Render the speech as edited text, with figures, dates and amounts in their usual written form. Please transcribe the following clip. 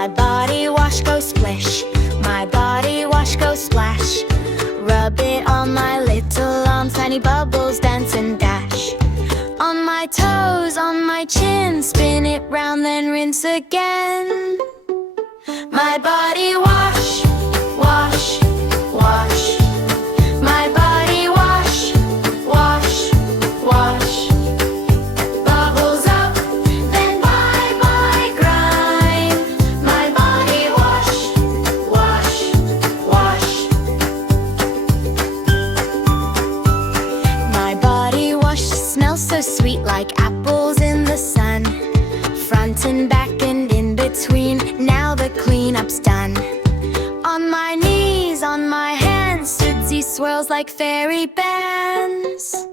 My body wash, go splish. My body wash, go splash. Rub it on my little arms, tiny bubbles dance and dash. On my toes, on my chin, spin it round, then rinse again. My body wash, wash, wash. My body wash, wash, wash. Bubbles up, then bye-bye grime. My body wash, wash, wash. My body wash smells so sweet, like apples in the sun. Front and back and in between, now the cleanup's done. On my knees, on my hands, Sudsy swirls like fairy bands.